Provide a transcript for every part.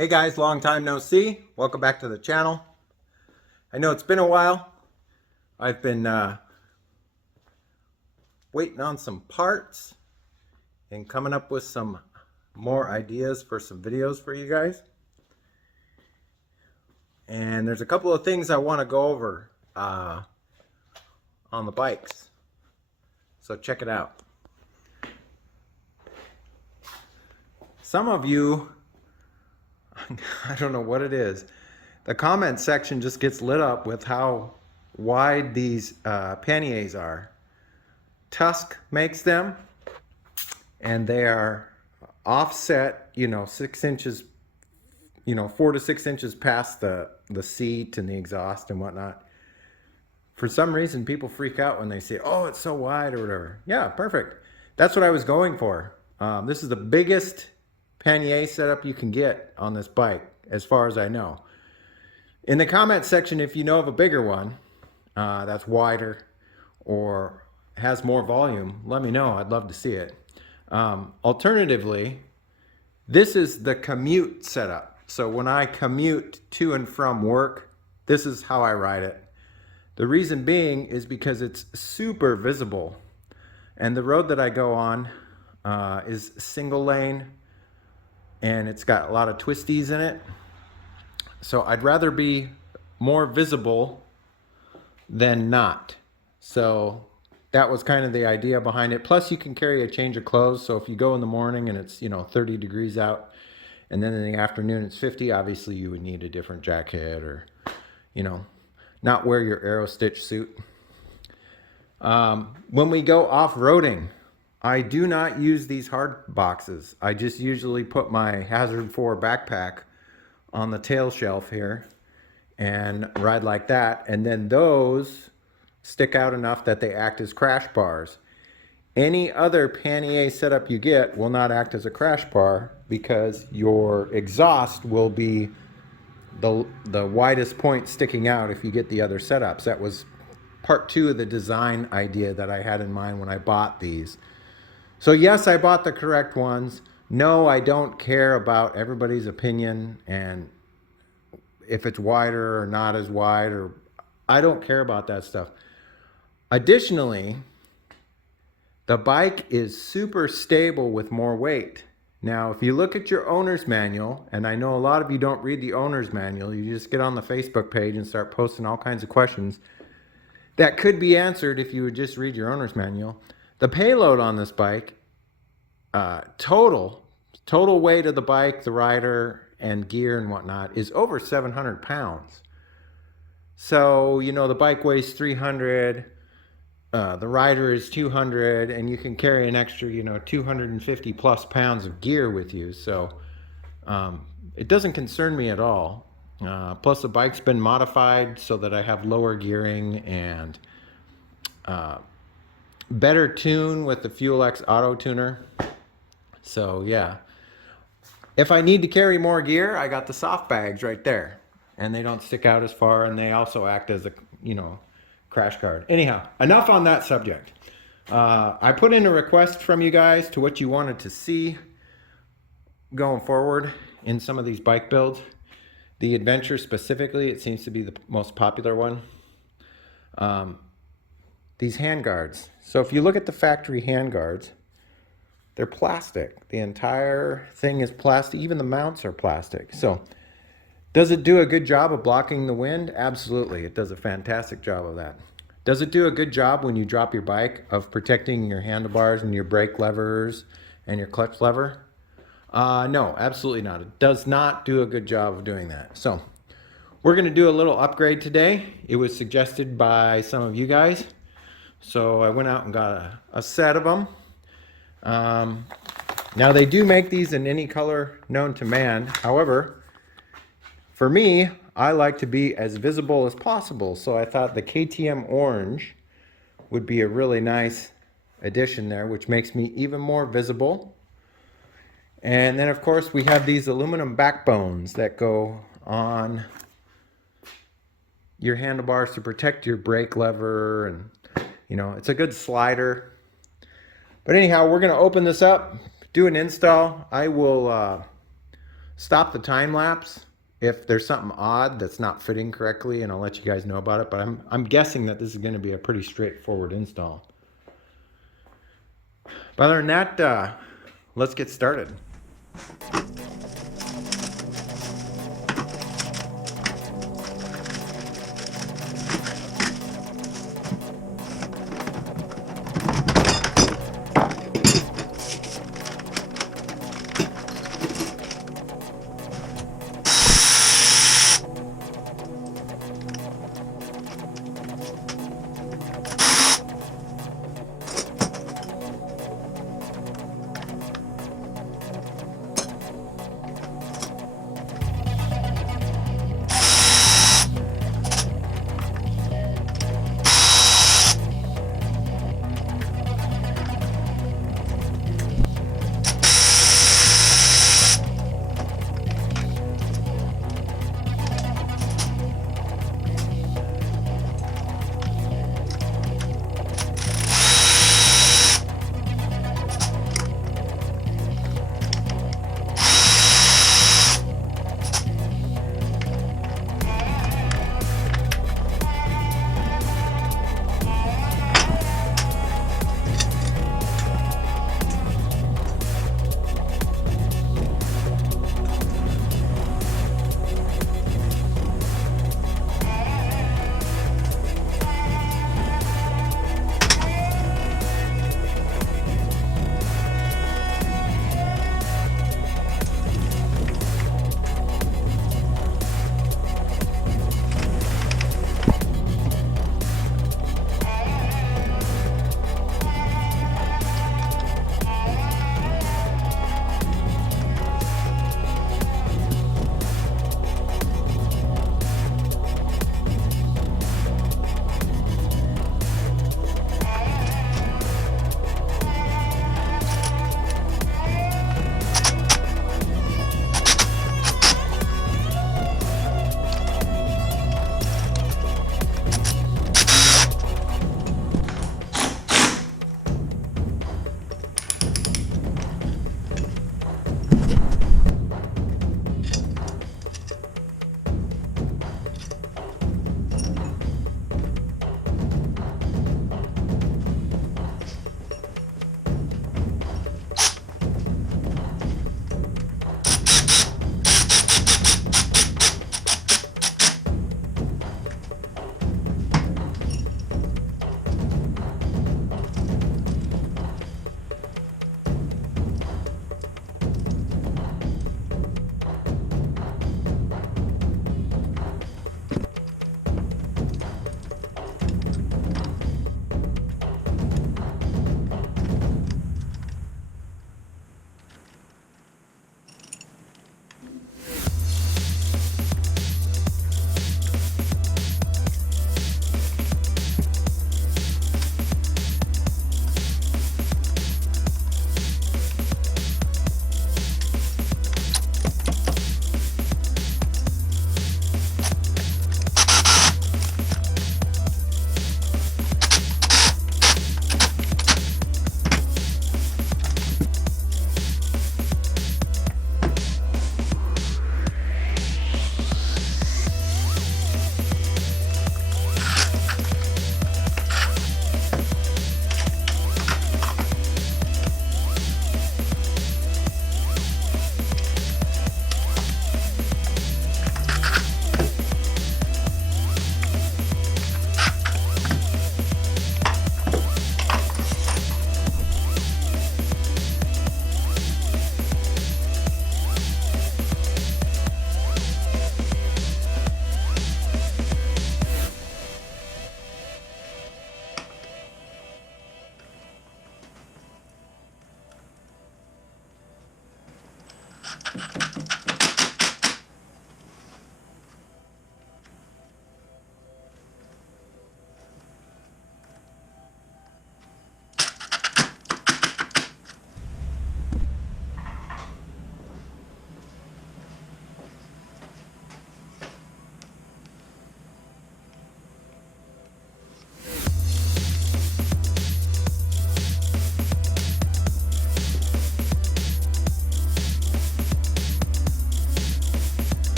Hey guys, long time no see. Welcome back to the channel. I know it's been a while. I've been waiting on some parts and coming up with some more ideas for some videos for you guys. And there's a couple of things I want to go over on the bikes. So check it out. Some of you, I don't know what it is, the comment section just gets lit up with how wide these panniers are. Tusk makes them, and they are offset, 6 inches, 4 to 6 inches past the seat and the exhaust and whatnot. For some reason, people freak out when they say, oh, it's so wide or whatever. Yeah, perfect. That's what I was going for. This is the biggest pannier setup you can get on this bike, as far as I know. In the comment section, if you know of a bigger one that's wider or has more volume, let me know. I'd love to see it. Alternatively, this is the commute setup. So when I commute to and from work, this is how I ride it. The reason being is because it's super visible. And the road that I go on is single lane, and it's got a lot of twisties in it. So I'd rather be more visible than not. So that was kind of the idea behind it. Plus you can carry a change of clothes. So if you go in the morning and it's 30 degrees out, and then in the afternoon it's 50, obviously you would need a different jacket, or not wear your Aero Stitch suit. When we go off-roading, I do not use these hard boxes. I just usually put my Hazard 4 backpack on the tail shelf here and ride like that. And then those stick out enough that they act as crash bars. Any other pannier setup you get will not act as a crash bar because your exhaust will be the widest point sticking out if you get the other setups. That was part 2 of the design idea that I had in mind when I bought these. So yes, I bought the correct ones. No, I don't care about everybody's opinion and if it's wider or not as wide, or I don't care about that stuff. Additionally, the bike is super stable with more weight. Now, if you look at your owner's manual, and I know a lot of you don't read the owner's manual, you just get on the Facebook page and start posting all kinds of questions that could be answered if you would just read your owner's manual. The payload on this bike, total weight of the bike, the rider, and gear and whatnot, is over 700 pounds. So, the bike weighs 300, the rider is 200, and you can carry an extra, 250 plus pounds of gear with you. So, it doesn't concern me at all. Plus, the bike's been modified so that I have lower gearing and better tune with the Fuel X Auto Tuner. So yeah, if I need to carry more gear, I got the soft bags right there, and they don't stick out as far, and they also act as a crash guard. Anyhow, enough on that subject. I put in a request from you guys to what you wanted to see going forward in some of these bike builds. The Adventure specifically, it seems to be the most popular one. These handguards. So if you look at the factory handguards, they're plastic. The entire thing is plastic. Even the mounts are plastic. So does it do a good job of blocking the wind? Absolutely. It does a fantastic job of that. Does it do a good job when you drop your bike of protecting your handlebars and your brake levers and your clutch lever? No, absolutely not. It does not do a good job of doing that. So we're going to do a little upgrade today. It was suggested by some of you guys. So I went out and got a set of them. Now they do make these in any color known to man. However, for me, I like to be as visible as possible. So I thought the KTM orange would be a really nice addition there, which makes me even more visible. And then of course we have these aluminum backbones that go on your handlebars to protect your brake lever, and it's a good slider. But anyhow, we're going to open this up, do an install. I will stop the time lapse if there's something odd that's not fitting correctly, and I'll let you guys know about it. But I'm guessing that this is going to be a pretty straightforward install. But other than that, let's get started.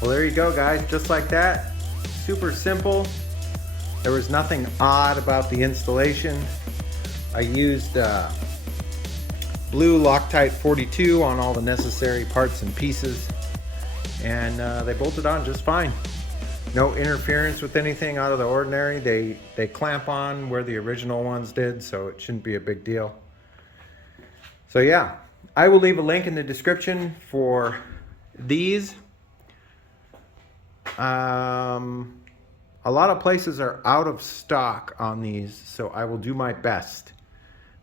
Well, there you go, guys. Just like that. Super simple. There was nothing odd about the installation. I used blue Loctite 42 on all the necessary parts and pieces, and they bolted on just fine. No interference with anything out of the ordinary. They clamp on where the original ones did, so it shouldn't be a big deal. So yeah, I will leave a link in the description for these. A lot of places are out of stock on these, so I will do my best.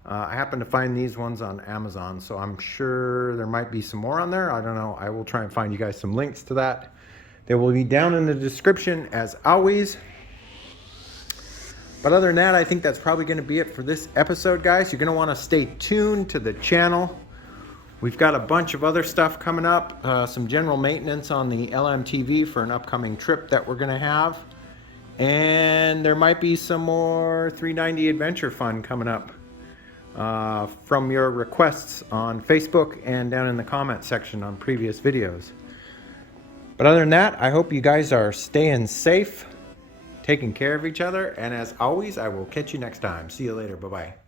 I happen to find these ones on Amazon, so I'm sure there might be some more on there. I don't know. I will try and find you guys some links to that. They will be down in the description as always. But other than that, I think that's probably going to be it for this episode, guys. You're going to want to stay tuned to the channel. We've got a bunch of other stuff coming up. Some general maintenance on the LMTV for an upcoming trip that we're going to have. And there might be some more 390 adventure fun coming up from your requests on Facebook and down in the comment section on previous videos. But other than that, I hope you guys are staying safe, taking care of each other, and as always, I will catch you next time. See you later. Bye-bye.